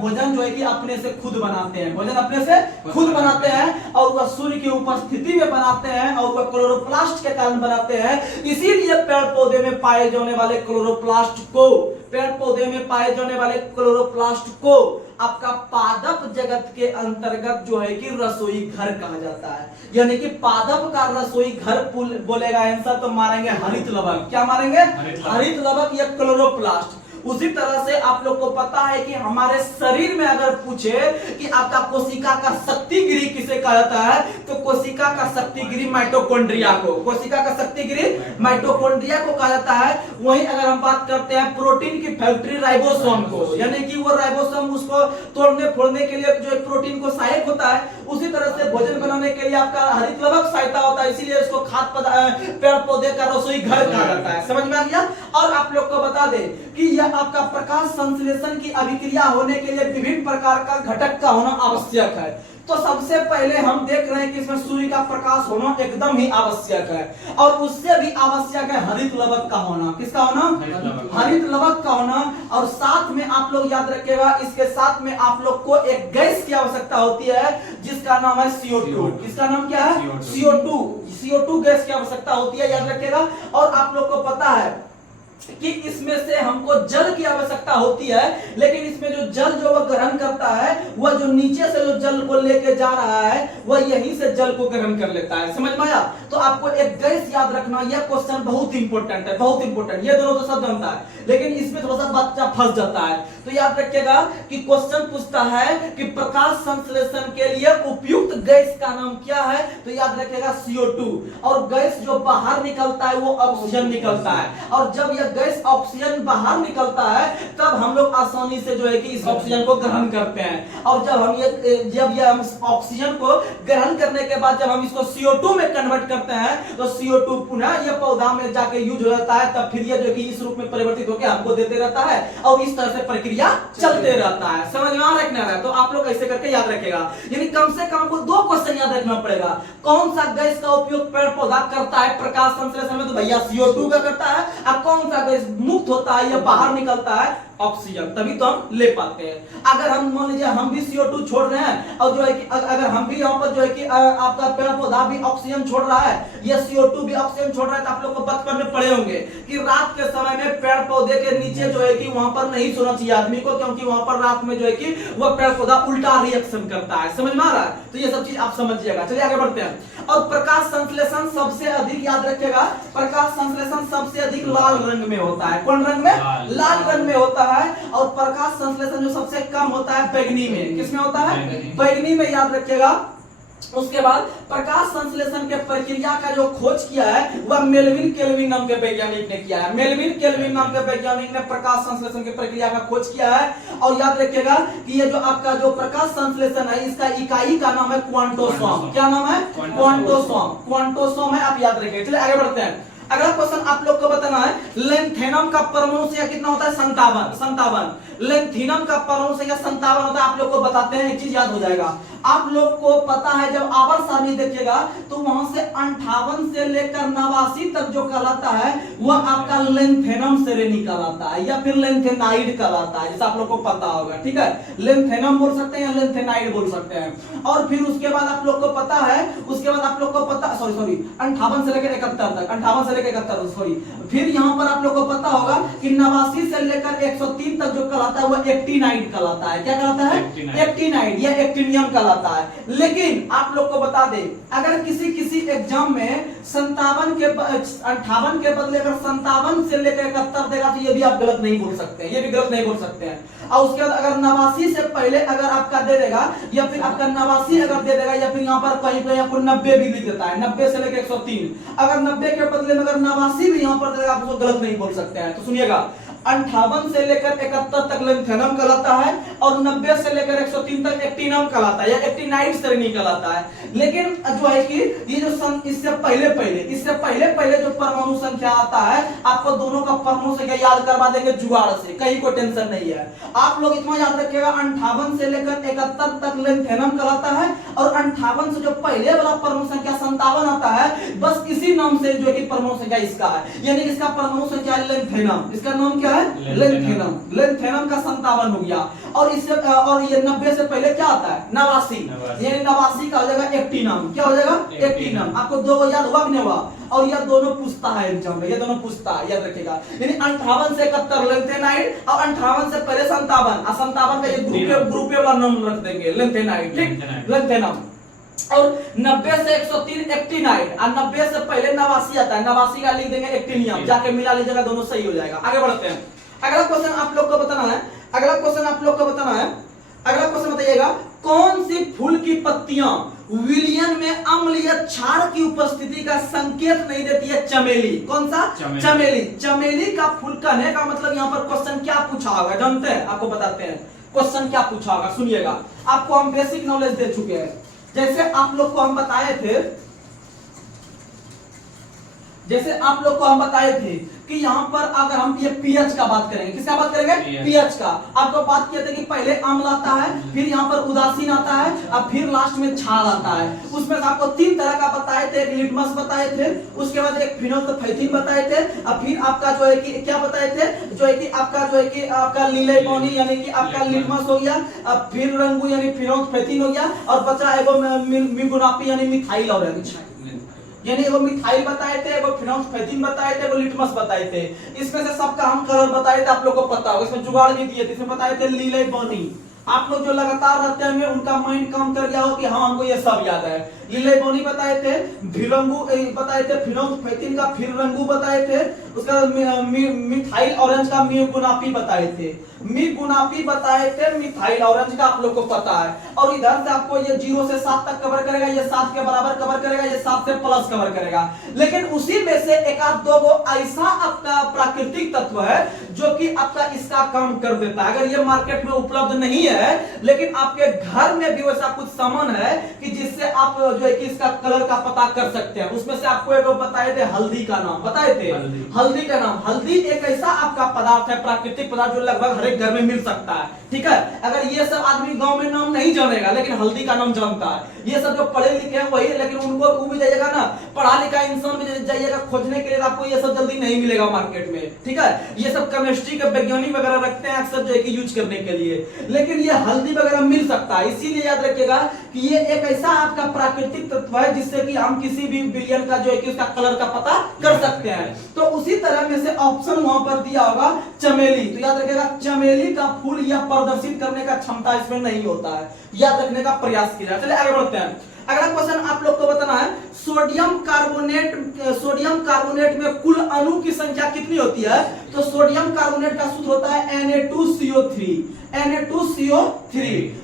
भोजन जो है कि अपने से खुद बनाते हैं, भोजन अपने से खुद बनाते हैं। और वह सूर्य की उपस्थिति में बनाते हैं और वह क्लोरोप्लास्ट के कारण बनाते हैं। इसीलिए पेड़ पौधे में पाए जाने वाले क्लोरोप्लास्ट को, पेड़ पौधे में पाए जाने वाले क्लोरोप्लास्ट को आपका पादप जगत के अंतर्गत जो है कि रसोई घर कहा जाता है। यानी कि पादप का रसोई घर बोलेगा आंसर तो मारेंगे हरित लवक। क्या मारेंगे, हरित लवक या क्लोरोप्लास्ट। उसी तरह से आप लोग को पता है कि हमारे शरीर में अगर पूछे कि आपका कोशिका का शक्ति गृह किसे कहा जाता है, तो कोशिका का शक्ति गृह माइटोकॉन्ड्रिया को, कोशिका का शक्ति गृह माइटोकॉन्ड्रिया को कहा जाता है। वहीं अगर हम बात करते हैं प्रोटीन की फैक्ट्री राइबोसोम को, यानी कि वो राइबोसोम उसको तोड़ने फोड़ने के लिए जो प्रोटीन को सहायक होता है, उसी तरह से भोजन बनाने के लिए आपका हरित लवक सहायता होता है, इसीलिए इसको खाद्य पेड़ पौधे का रसोई घर कहा जाता है। समझ में आ गया। और आप लोग को बता दें कि यह आपका प्रकाश संश्लेषण की अभिक्रिया होने के लिए विभिन्न प्रकार का घटक का होना आवश्यक है। तो सबसे पहले हम देख रहे हैं कि इसमें सूर्य का प्रकाश होना एकदम ही आवश्यक है, और उससे भी आवश्यक है हरित लवक का होना। किसका होना? हरित लवक का होना। और साथ में आप लोग याद रखिएगा, इसके साथ में आप लोग को एक गैस की आवश्यकता होती है जिसका नाम है CO2। किसका नाम क्या है? CO2 गैस की आवश्यकता होती है, याद रखिएगा। और आप लोग को पता है कि इसमें से हमको जल की आवश्यकता होती है, लेकिन इसमें जो जल जो वह ग्रहण करता है, वह जो नीचे से जो जल को लेके जा रहा है, वह यहीं से जल को ग्रहण कर लेता है। समझ में आया? तो आपको एक गैस याद रखना, यह क्वेश्चन बहुत इंपॉर्टेंट है, बहुत इंपॉर्टेंट। ये दोनों तो सब जानता है, लेकिन इसमें थोड़ा सा बच्चा फंस जाता है। तो याद रखिएगा कि क्वेश्चन पूछता है कि प्रकाश संश्लेषण के लिए उपयुक्त गैस का नाम क्या है, तो याद रखिएगा CO2। और गैस जो बाहर निकलता है वो ऑक्सीजन निकलता है, और जब यह गैस ऑक्सीजन बाहर निकलता है तब हम लोग आसानी से जो है कि इस ऑक्सीजन को ग्रहण करते हैं। और जब ये हम ऑक्सीजन को ग्रहण करने के बाद जब हम इसको CO2 में कन्वर्ट करते हैं, तो CO2 पुनः ये पौधा में जाके यूज हो जाता है, तब फिर ये जो कि इस रूप में परिवर्तित होकर हमको देते रहता है, और इस तरह से प्रक्रिया चलते रहता है। समझ में आ रहा है? तो आप लोग ऐसे करके याद रखेगा, यानी कम से कम आपको 2 क्वेश्चन याद रखना पड़ेगा। कौन सा गैस का उपयोग पेड़ पौधा करता है प्रकाश संश्लेषण में, तो भैया CO2 का करता है। और कौन सा गैस मुक्त होता है या बाहर निकलता है? ऑक्सीजन। तभी तो हम ले पाते हैं। अगर हम मान लीजिए हम भी CO2 छोड़ रहे हैं, और जो है कि अगर हम भी यहाँ पर जो है कि आपका पेड़ पौधा भी ऑक्सीजन छोड़ रहा है, या CO2 भी ऑक्सीजन छोड़ रहा है, तो आप लोग को बचपन में पढ़े होंगे कि रात के समय में पेड़ पौधे के नीचे जो है कि वहां पर नहीं सोना चाहिए आदमी को, क्योंकि वहां पर रात में जो है कि वह पेड़ पौधा उल्टा रिएक्शन करता है। समझ में आ रहा है? तो ये सब चीज आप समझिएगा। चलिए आगे बढ़ते हैं। और प्रकाश संश्लेषण सबसे अधिक याद रखिएगा, प्रकाश संश्लेषण सबसे अधिक लाल रंग में होता है। कौन रंग में? लाल रंग में होता है। और प्रकाश संश्लेषण जो सबसे कम होता है बैगनी में। किसमें होता है? बैगनी में, याद रखिएगा। उसके बाद प्रकाश संश्लेषण के प्रक्रिया का जो खोज किया है वह मेलविन केल्विन नाम के वैज्ञानिक ने किया है। मेलविन केल्विन नाम के वैज्ञानिक ने प्रकाश संश्लेषण की प्रक्रिया का खोज किया है। और याद रखिएगा कि ये जो आपका जो प्रकाश संश्लेषण है, इसका इकाई का नाम है क्वांटोसोम। क्या नाम है? क्वांटोसोम। क्वांटोसोम है, आप याद रखिए। चलिए आगे बढ़ते हैं। अगला क्वेश्चन आप लोग को बताना है, लेंथेनम का परमाणु संख्या कितना होता है? 57। लेंथेनम का परमाणु संख्या 57 होता है। आप लोग को बताते हैं, एक चीज याद हो जाएगा। आप लोग को पता है जब आवर्त सारणी देखिएगा तो वहां से 58 से लेकर 89 तक जो कहलाता है वह आपका लेंथेनम श्रेणी कहलाता है, या फिर लेंथेनाइड कहलाता है, जैसा आप लोग को पता होगा। ठीक है, लेंथेनम बोल सकते हैं या लेंथेनाइड बोल सकते हैं। और फिर उसके बाद आप लोग को पता है, उसके बाद आप लोग को पता, सॉरी 58 से लेकर 71 तक, 58 से लेकर 71 सॉरी। फिर यहाँ पर आप लोग को पता होगा कि 89 से लेकर 103 तक जो कहलाता है वह एक्टिनाइड कहलाता है। क्या कहलाता है? एक्टिनाइड या एक्टिनियम कहलाता है। लेकिन आप लोग को बता दें, अगर किसी एग्जाम में 58 के बदले अगर 57 से लेकर 71 देगा तो ये भी आप गलत नहीं बोल सकते हैं, ये भी गलत नहीं बोल सकते हैं। और उसके बाद अगर 89 से पहले अगर आपका दे देगा, या फिर आपका 89 अगर दे देगा, या फिर यहाँ पर कहीं पे आपको 90 भी लिख देता है, 90 से लेकर 103, अगर 90 के बदले में अगर 89 भी यहाँ पर देगा, आप उसको गलत नहीं बोल सकते हैं। तो सुनिएगा, 58 से लेकर 71 तक लेंथेनम कहलाता है, और 90 से लेकर 103 तक एक्टिनम कहलाता है या एक्टिनाइड श्रेणी कहलाता है। लेकिन जो है कि ये जो इससे पहले जो परमाणु संख्या आता है, आपको दोनों का परमाणु संख्या याद करवा देंगे जुगाड़ से, कहीं कोई टेंशन नहीं है। आप लोग इतना याद रखिएगा, 58 से लेकर 71 तक लेंथेनम कहलाता है, और 58 से जो पहले वाला परमाणु संख्या 57 आता है, बस इसी नाम से जो है कि परमाणु संख्या इसका है, यानी इसका परमाणु संख्या लेंथेनम। इसका नाम क्या है? लेंथेनम। लेंथेनम का 57 हो गया। और इससे और ये 90 से पहले क्या आता है? 89, यानी 89 का हो जाएगा एक्टिनम। क्या हो जाएगा? एक्टिनम। आपको दो याद हुआ कि नहीं हुआ? और यह दोनों पूछता है एग्जाम में, ये दोनों पूछता है, याद रखिएगा। यानी 58 से 71 लेंथेनाइड, और 58 से पहले 57, 57 का ये ग्रुप वाला नाम रख देंगे लेंथेनाइड। ठीक, लेंथेनम। और 90 से 103 एक्टिनाइड, और 90 से पहले 89 आता है, 89 का लिख देंगे एक्टिनियम, जाके मिला लीजिएगा, दोनों सही हो जाएगा। आगे बढ़ते हैं। अगला क्वेश्चन आप लोग को बताना है, अगला क्वेश्चन आप लोग को बताना है, अगला क्वेश्चन बताइएगा, कौन सी फूल की पत्तियां विलियन में अम्ल या क्षार की उपस्थिति का संकेत नहीं देती है? चमेली। कौन सा? चमेली। चमेली का फूल कहने का मतलब यहां पर क्वेश्चन क्या पूछा होगा जानते हैं? आपको बताते हैं क्वेश्चन क्या पूछा होगा, सुनिएगा। आपको हम बेसिक नॉलेज दे चुके हैं। जैसे आप लोग को हम बताए थे, जैसे आप लोग को हम बताए थे कि यहाँ पर अगर हम ये पीएच का बात करेंगे, किसका बात करेंगे? पीएच का। आपको बात किया था कि पहले अम्ल आता है, फिर यहाँ पर उदासीन आता है, और फिर लास्ट में क्षार आता है। उसमें आपको 3 तरह का बताए थे, एक लिटमस बताए थे, उसके बाद एक फिनोल्फथालीन बताए थे, और फिर आपका जो है कि क्या बताए थे, जो है कि आपका जो है कि आपका लीले पौनी यानी कि आपका लिटमस हो गया, फिर रंगू यानी फिनोल्फथालीन हो गया, और बचा एगो मिगुनापी यानी मिथाइल ऑरेंज, यानी एगो मिथाइल बताए थे, एगो फिनोल्फथालीन बताए थे, एगो लिटमस बताए थे। इसमें से सबका हम कलर बताए थे, आप लोगों को पता होगा। इसमें जुगाड़ भी दिए थे, इसमें बताए थे लीले बनी। आप लोग जो लगातार रहते हैं उनका माइंड काम कर गया हो कि हाँ हमको ये सब याद है। लीले बोनी बताए थे, फिरंगू बताए थे, फिनोल्फथालीन का फिरंगू बताए थे, उसका मिथाइल ऑरेंज का मिगुनापी बताए थे, मिगुनापी बताए थे, मिथाइल ऑरेंज का आप लोग को पता है। और इधर से आपको ये 0 से 7 तक कवर करेगा, ये 7 के बराबर कवर करेगा, ये 7 से प्लस कवर करेगा। लेकिन उसी में से एक आध दो गो ऐसा आपका प्राकृतिक तत्व है जो कि आपका इसका काम कर देता है। अगर ये मार्केट में उपलब्ध नहीं है, लेकिन आपके घर में भी वैसा कुछ सामान है कि जिससे आप जो है कि इसका कलर का पता कर सकते हैं। उसमें से आपको एक बताए थे हल्दी का नाम, बताए थे हल्दी का नाम। हल्दी एक ऐसा आपका पदार्थ है, प्राकृतिक पदार्थ, जो लगभग हर एक घर में मिल सकता है। ठीक है, अगर ये सब आदमी गांव में नाम नहीं जानेगा, लेकिन हल्दी का नाम जानता है। ये सब जो पढ़े लिखे हैं वही, लेकिन उनको वो भी जाइएगा ना, पढ़ा लिखा इंसान भी जाइएगा खोजने के लिए, आपको ये सब जल्दी नहीं मिलेगा मार्केट में। ठीक है, ये सब केमिस्ट्री के वैज्ञानिक वगैरह रखते हैं अक्सर जो है कि यूज करने के लिए, लेकिन ये हल्दी वगैरह मिल सकता है। इसीलिए याद रखिएगा कि ये एक ऐसा आपका प्राकृतिक तत्व है जिससे कि हम किसी भी विलियन का जो है कि उसका कलर का पता कर सकते हैं। तो उसी तरह में से ऑप्शन वहां पर दिया होगा चमेली। तो याद रखिएगा चमेली का फूल या प्रदर्शित करने का क्षमता इसमें नहीं होता है, याद रखने का प्रयास किया। चलिए आगे बढ़ते हैं। अगला क्वेश्चन आप लोग को बताना है, सोडियम कार्बोनेट में कुल अणु की संख्या कितनी होती है? तो सोडियम कार्बोनेट का सूत्र होता है Na2CO3, Na2CO3,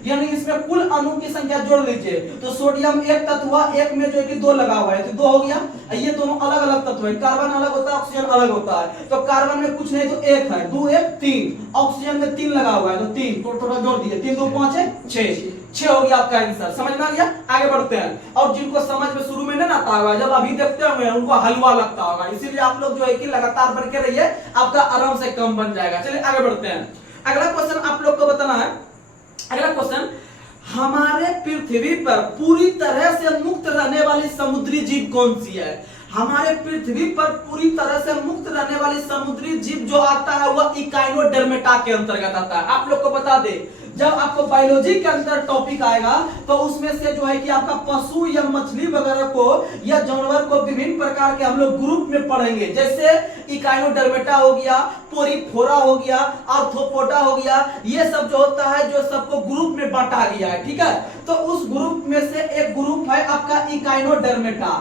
यानी इसमें कुल अणु की संख्या जोड़ लीजिए। तो सोडियम एक तत्व हुआ, एक में जो है कि 2 लगा हुआ है, तो 2 हो गया। ये दोनों अलग अलग तत्व है, कार्बन अलग होता है, ऑक्सीजन अलग होता है। तो कार्बन में कुछ नहीं तो 1 है, 2 1 3, ऑक्सीजन में 3 लगा हुआ है, तो 3 थोड़ा जोड़ दीजिए, 3 2 5 6 हो गया आपका आंसर। समझ में आ गया? आगे बढ़ते हैं। और जिनको समझ में शुरू में नहीं आता होगा, जब अभी देखते होंगे उनको हलवा लगता होगा, इसीलिए आप लोग जो है कि लगातार बढ़ के रहिए, आपका आराम से कम बन जाएगा। चलिए आगे बढ़ते हैं। अगला क्वेश्चन आप लोग को बताना है, अगला क्वेश्चन, हमारे पृथ्वी पर पूरी तरह से मुक्त रहने वाली समुद्री जीव कौन सी है? हमारे पृथ्वी पर पूरी तरह से मुक्त रहने वाली समुद्री जीव जो आता है वह इकाइनोडर्मेटा के अंतर्गत आता है। आप लोग को बता दे, जब आपको बायोलॉजी के अंदर टॉपिक आएगा तो उसमें से जो है कि आपका पशु या मछली वगैरह को या जानवर को विभिन्न प्रकार के हम लोग ग्रुप में पढ़ेंगे। जैसे इकाइनोडर्मेटा हो गया, पोरीफोरा हो गया, आर्थ्रोपोडा हो गया, ये सब जो होता है जो सबको ग्रुप में बांटा गया है। ठीक है, तो उस ग्रुप में से एक ग्रुप है आपका इकाइनोडर्मेटा।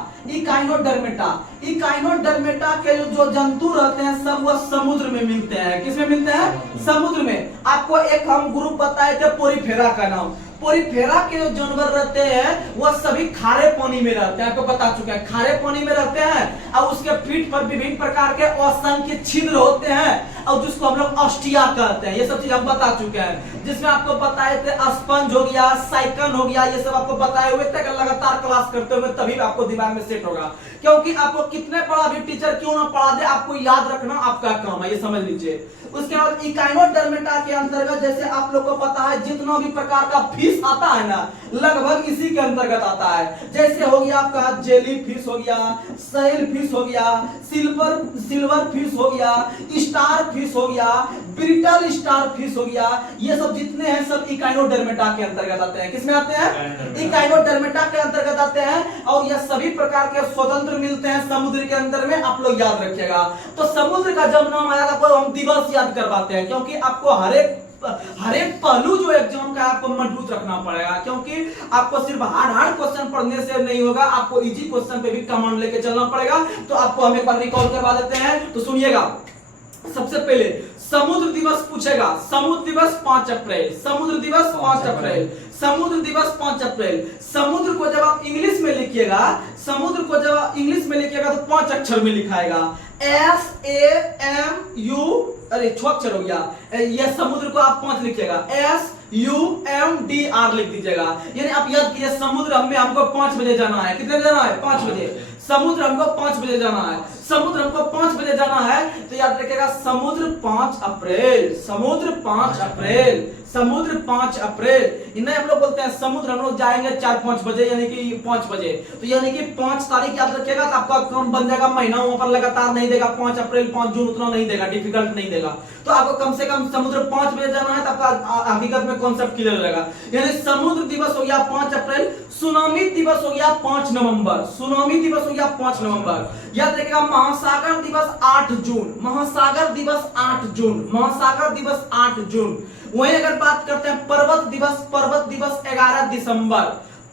इकाइनोडर्मेटा के जो जंतु रहते हैं सब वह समुद्र में मिलते हैं। किसमें मिलते हैं? समुद्र में। आपको एक हम ग्रुप बताए थे पोरीफेरा का नाम। पोरीफेरा के जो जानवर रहते हैं वह सभी खारे पानी में रहते हैं, आपको बता चुके हैं, खारे पानी में रहते हैं। और उसके पीठ पर विभिन्न प्रकार के असंख्य छिद्र होते हैं, और जिसको हम लोग ऑस्टिया कहते हैं। ये सब चीज हम बता चुके हैं, जिसमें आपको बताए थे स्पंज हो गया, साइकन हो गया, ये सब आपको बताए हुए थे। लगातार क्लास करते हुए तभी आपको दिमाग में सेट होगा, क्योंकि आपको कितने पढ़ा भी टीचर क्यों ना पढ़ा दे, आपको याद रखना आपका काम है, ये समझ लीजिए। उसके बाद इकाइनोडर्मेटा के अंतर्गत जैसे आप लोग को पता है जितना भी प्रकार का फिश आता है ना, लगभग इसी के अंतर्गत आता है। जैसे हो गया आपका जेली फिश हो गया, सेल फिश हो गया, सिल्वर फिश हो गया, स्टार फिश हो गया, ब्रिटल स्टार फिश हो गया, ये सब जितने हैं सब इकाइनोडर्मेटा के अंतर्गत आते हैं। किसमें आते हैं? इकाइनोडर्मेटा के अंतर्गत आते हैं। और ये सभी प्रकार के स्वतंत्र मिलते हैं समुद्र के अंदर में, आप लोग याद रखिएगा। तो समुद्र का जब नाम आया था हम दिवस याद करवाते हैं, क्योंकि आपको हर एक पहलू जो एग्जाम का आपको मजबूत रखना पड़ेगा, क्योंकि आपको सिर्फ हार्ड क्वेश्चन पढ़ने से नहीं होगा, आपको इजी क्वेश्चन पे भी कमांड लेके चलना पड़ेगा। तो आपको हम एक बार रिकॉल करवा देते हैं, तो सुनिएगा। सबसे पहले समुद्र दिवस पूछेगा, समुद्र दिवस 5 अप्रैल, समुद्र दिवस 5 अप्रैल, समुद्र दिवस 5 अप्रैल। समुद्र को जब आप इंग्लिश में लिखिएगा, समुद्र को जब आप इंग्लिश में लिखिएगा तो 5 अक्षर में लिखाएगा, SAMU, अरे 6 अक्षर हो गया, यह समुद्र को आप 5 लिखिएगा, SUMDR लिख दीजिएगा। यानी आप याद कीजिए, समुद्र हमको 5 बजे जाना है। कितने जाना है? 5 बजे। समुद्र हमको 5 बजे जाना है, समुद्र हमको 5 बजे जाना है, तो याद रखिएगा समुद्र 5 अप्रैल, समुद्र 5 अप्रैल, समुद्र 5 अप्रैल। इन्हें हम लोग बोलते हैं समुद्र हम लोग जाएंगे 4-5 बजे, यानी कि 5 बजे, तो यानी कि 5 तारीख याद रखिएगा तो आपका कम बन जाएगा। महीना वहां पर लगातार नहीं देगा, 5 अप्रैल 5 जून उतना नहीं देगा, डिफिकल्ट नहीं देगा। तो आपको कम से कम समुद्र 5 बजे जाना है, तो आपका हकीकत में कॉन्सेप्ट क्लियर हो जाएगा। यानी समुद्र दिवस हो गया 5 अप्रैल, सुनामी दिवस हो गया 5 नवंबर, सुनामी दिवस हो गया 5 नवंबर। याद रखिएगा महासागर दिवस 8 जून, महासागर दिवस 8 जून, महासागर दिवस 8 जून। वहीं अगर बात करते हैं पर्वत दिवस, पर्वत दिवस 11 दिसंबर,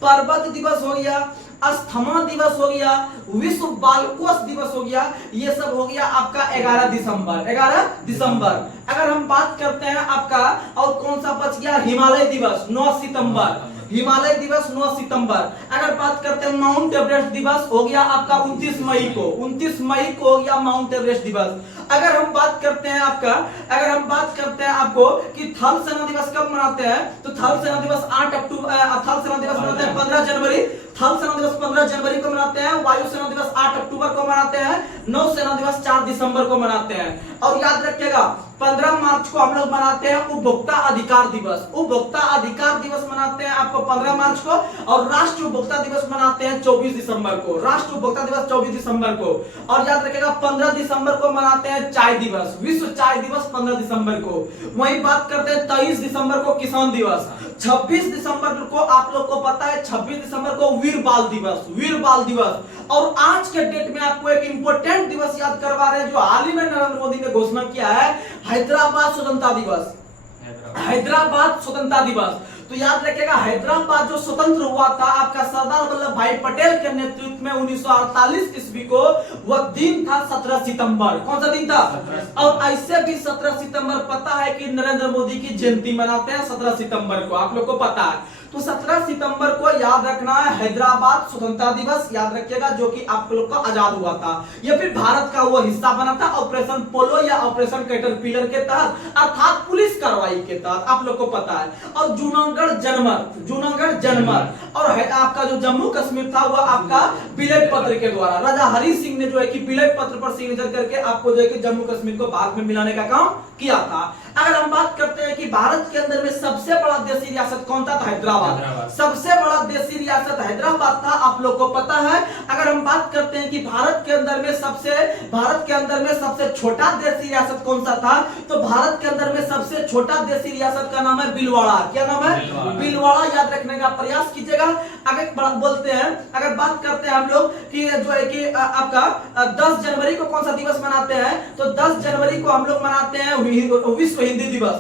पर्वत दिवस हो गया, अस्थमा दिवस हो गया, विश्व बालकोष दिवस हो गया, ये सब हो गया आपका 11 दिसंबर, 11 दिसंबर। अगर हम बात करते हैं आपका और कौन सा बच गया, हिमालय दिवस 9 सितंबर, हिमालय दिवस 9 सितंबर। अगर बात करते हैं माउंट एवरेस्ट दिवस हो गया आपका 29 मई को, 29 मई को हो गया माउंट एवरेस्ट दिवस। अगर हम बात करते हैं आपका, अगर हम बात करते हैं आपको कि थल सेना दिवस कब मनाते हैं, तो थल सेना दिवस 8 अक्टूबर, थल सेना दिवस मनाते हैं 15 जनवरी, थल सेना दिवस 15 जनवरी को मनाते हैं, वायु सेना दिवस 8 अक्टूबर को मनाते हैं, नौ सेना दिवस 4 दिसंबर को मनाते हैं। और याद रखिएगा 15 मार्च को हम लोग मनाते हैं उपभोक्ता अधिकार दिवस, उपभोक्ता अधिकार दिवस मनाते हैं आपको 15 मार्च को, और राष्ट्रीय उपभोक्ता दिवस मनाते हैं 24 दिसंबर को, राष्ट्रीय उपभोक्ता दिवस 24 दिसंबर को। और याद रखिएगा 15 दिसंबर को मनाते हैं चाय दिवस, विश्व चाय दिवस 15 दिसंबर को। वहीं बात करते हैं 23 दिसंबर को किसान दिवस, 26 दिसंबर को आप लोग को पता है 26 दिसंबर को वीर बाल दिवस, वीर बाल दिवस। और आज के डेट में आपको एक इंपॉर्टेंट दिवस याद करवा रहे हैं जो हाल ही में नरेंद्र मोदी ने घोषणा किया है, हैदराबाद स्वतंत्रता दिवस, हैदराबाद स्वतंत्रता दिवस। तो याद रखिएगा हैदराबाद जो स्वतंत्र हुआ था आपका सरदार वल्लभ भाई पटेल के नेतृत्व में 1948 ईस्वी को, वह दिन था 17 सितंबर। कौन सा दिन था? और ऐसे भी 17 सितंबर पता है कि नरेंद्र मोदी की जयंती मनाते हैं 17 सितंबर को, आप लोग को पता है। तो 17 सितंबर को याद रखना है हैदराबाद स्वतंत्रता दिवस, याद रखिएगा, जो कि आप लोग का आजाद हुआ था। यह फिर भारत का वो हिस्सा बना था ऑपरेशन पोलो या ऑपरेशन कैटरपिलर के तहत, अर्थात पुलिस कार्रवाई के तहत, आप लोग को पता है। और जूनागढ़ जनमत, जूनागढ़ जनमत। और आपका जो जम्मू कश्मीर था वह आपका विलय पत्र के द्वारा, राजा हरि सिंह ने जो है कि विलय पत्र पर सिग्नेचर करके आपको जो है कि जम्मू कश्मीर को भारत में मिलाने का काम किया था। अगर हम बात करते हैं कि भारत के अंदर में सबसे बड़ा देशी रियासत कौन था, तो हैदराबाद। सबसे बड़ा देशी रियासत हैदराबाद था, आप लोग को पता है। अगर हम बात करते हैं कि भारत के अंदर में सबसे छोटा देशी रियासत कौन सा था, तो भारत के अंदर में सबसे छोटा देशी रियासत का नाम है भीलवाड़ा। क्या नाम है? भीलवाड़ा। याद रखने का प्रयास कीजिएगा। अगर बोलते हैं, अगर बात करते हैं हम लोग कि जो है कि आपका 10 जनवरी को कौन सा दिवस मनाते हैं, तो 10 जनवरी को हम लोग मनाते हैं विश्व हिंदी दिवस,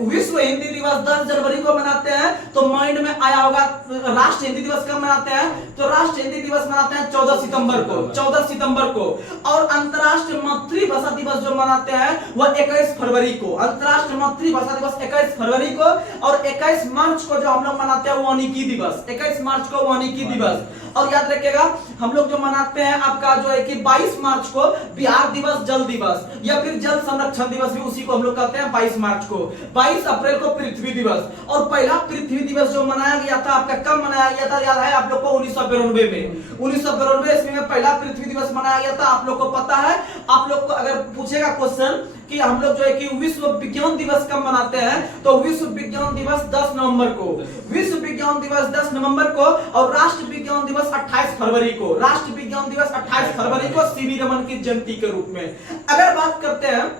विश्व हिंदी दिवस 10 जनवरी को मनाते हैं। तो माइंड में आया होगा राष्ट्र हिंदी दिवस कब मनाते हैं, तो राष्ट्र हिंदी दिवस मनाते हैं 14 सितंबर को, 14 सितंबर को। और अंतरराष्ट्रीय मातृभाषा दिवस जो मनाते हैं वह 21 फरवरी को, अंतरराष्ट्रीय मातृभाषा दिवस 21 फरवरी को। और 21 मार्च को जो हम लोग मनाते हैं वानिकी दिवस, 21 मार्च को वानिकी दिवस। और याद रखिएगा हम लोग जो मनाते हैं आपका जो है कि 22 मार्च को बिहार दिवस, जल दिवस या फिर जल संरक्षण दिवस भी उसी को हम लोग कहते हैं 22 मार्च को। 22 अप्रैल को पृथ्वी दिवस। और पहला पृथ्वी दिवस जो मनाया गया था आपका कब मनाया गया था, याद है आप लोग को? 1992 में, 1992 ईस्वी में पहला पृथ्वी दिवस मनाया गया था, आप लोग को पता है। आप लोग को अगर पूछेगा क्वेश्चन कि हम लोग जो है कि विश्व विज्ञान दिवस कब मनाते हैं, तो विश्व विज्ञान दिवस 10 नवंबर को, विश्व विज्ञान दिवस 10 नवंबर को। और राष्ट्र विज्ञान दिवस 28 फरवरी को, राष्ट्र विज्ञान दिवस 28 फरवरी को सीवी रमन की जयंती के रूप में। अगर बात करते हैं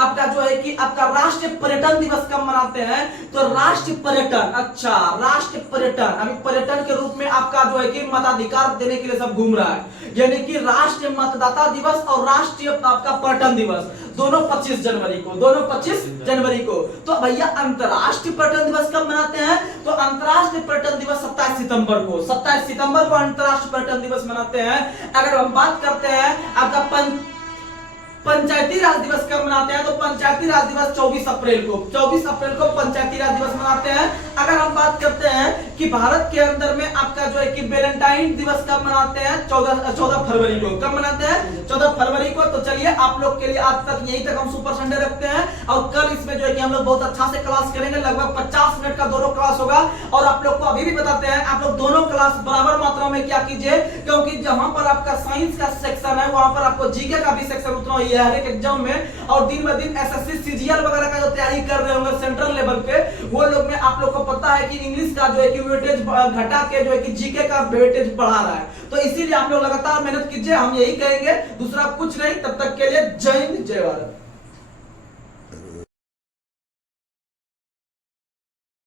आपका जो है कि आपका राष्ट्रीय पर्यटन दिवस कब मनाते हैं, तो राष्ट्रीय पर्यटन, अच्छा राष्ट्रीय पर्यटन, अभी पर्यटन के रूप में आपका जो है कि मताधिकार देने के लिए सब घूम रहा है, यानी कि राष्ट्रीय मतदाता दिवस और राष्ट्रीय आपका पर्यटन दिवस दोनों 25 जनवरी को, दोनों 25 जनवरी को। तो भैया अंतरराष्ट्रीय पर्यटन दिवस कब मनाते हैं, तो अंतरराष्ट्रीय पर्यटन दिवस 27 सितंबर को, 27 सितंबर को अंतरराष्ट्रीय पर्यटन दिवस मनाते हैं। अगर हम बात करते हैं आपका पंचायती राज दिवस कब मनाते हैं? तो पंचायती राज दिवस 24 अप्रैल को, 24 अप्रैल को पंचायती राज दिवस मनाते हैं। अगर हम बात करते हैं कि भारत के अंदर में आपका जो है कि वैलेंटाइन दिवस कब मनाते हैं? 14 फरवरी को। कब मनाते हैं? 14 फरवरी को। तो चलिए आप लोग के लिए आज तक यही तक हम सुपर संडे रखते हैं और कल इसमें जो है कि हम लोग बहुत अच्छा से क्लास करेंगे, लगभग 50 मिनट का दोनों क्लास होगा। और आप लोग को अभी भी बताते हैं, आप लोग दोनों क्लास बराबर मात्रा में क्या कीजिए, क्योंकि जहां पर आपका साइंस का सेक्शन है वहां पर आपको जीके का भी सेक्शन उतना ही है हर एक एग्जाम में। और दिन ब दिन एसएससी सीजीएल वगैरह का जो तैयारी कर रहे होंगे सेंट्रल लेवल पे, वो लोग में आप लोग को पता है कि इंग्लिश का जो है कि वेटेज घटा के जो है कि जीके का वेटेज बढ़ा रहा है। तो इसीलिए आप लोग लगातार मेहनत कीजिए, हम यही कहेंगे, दूसरा कुछ नहीं। तब तक के लिए जय हिंद, जय भारत।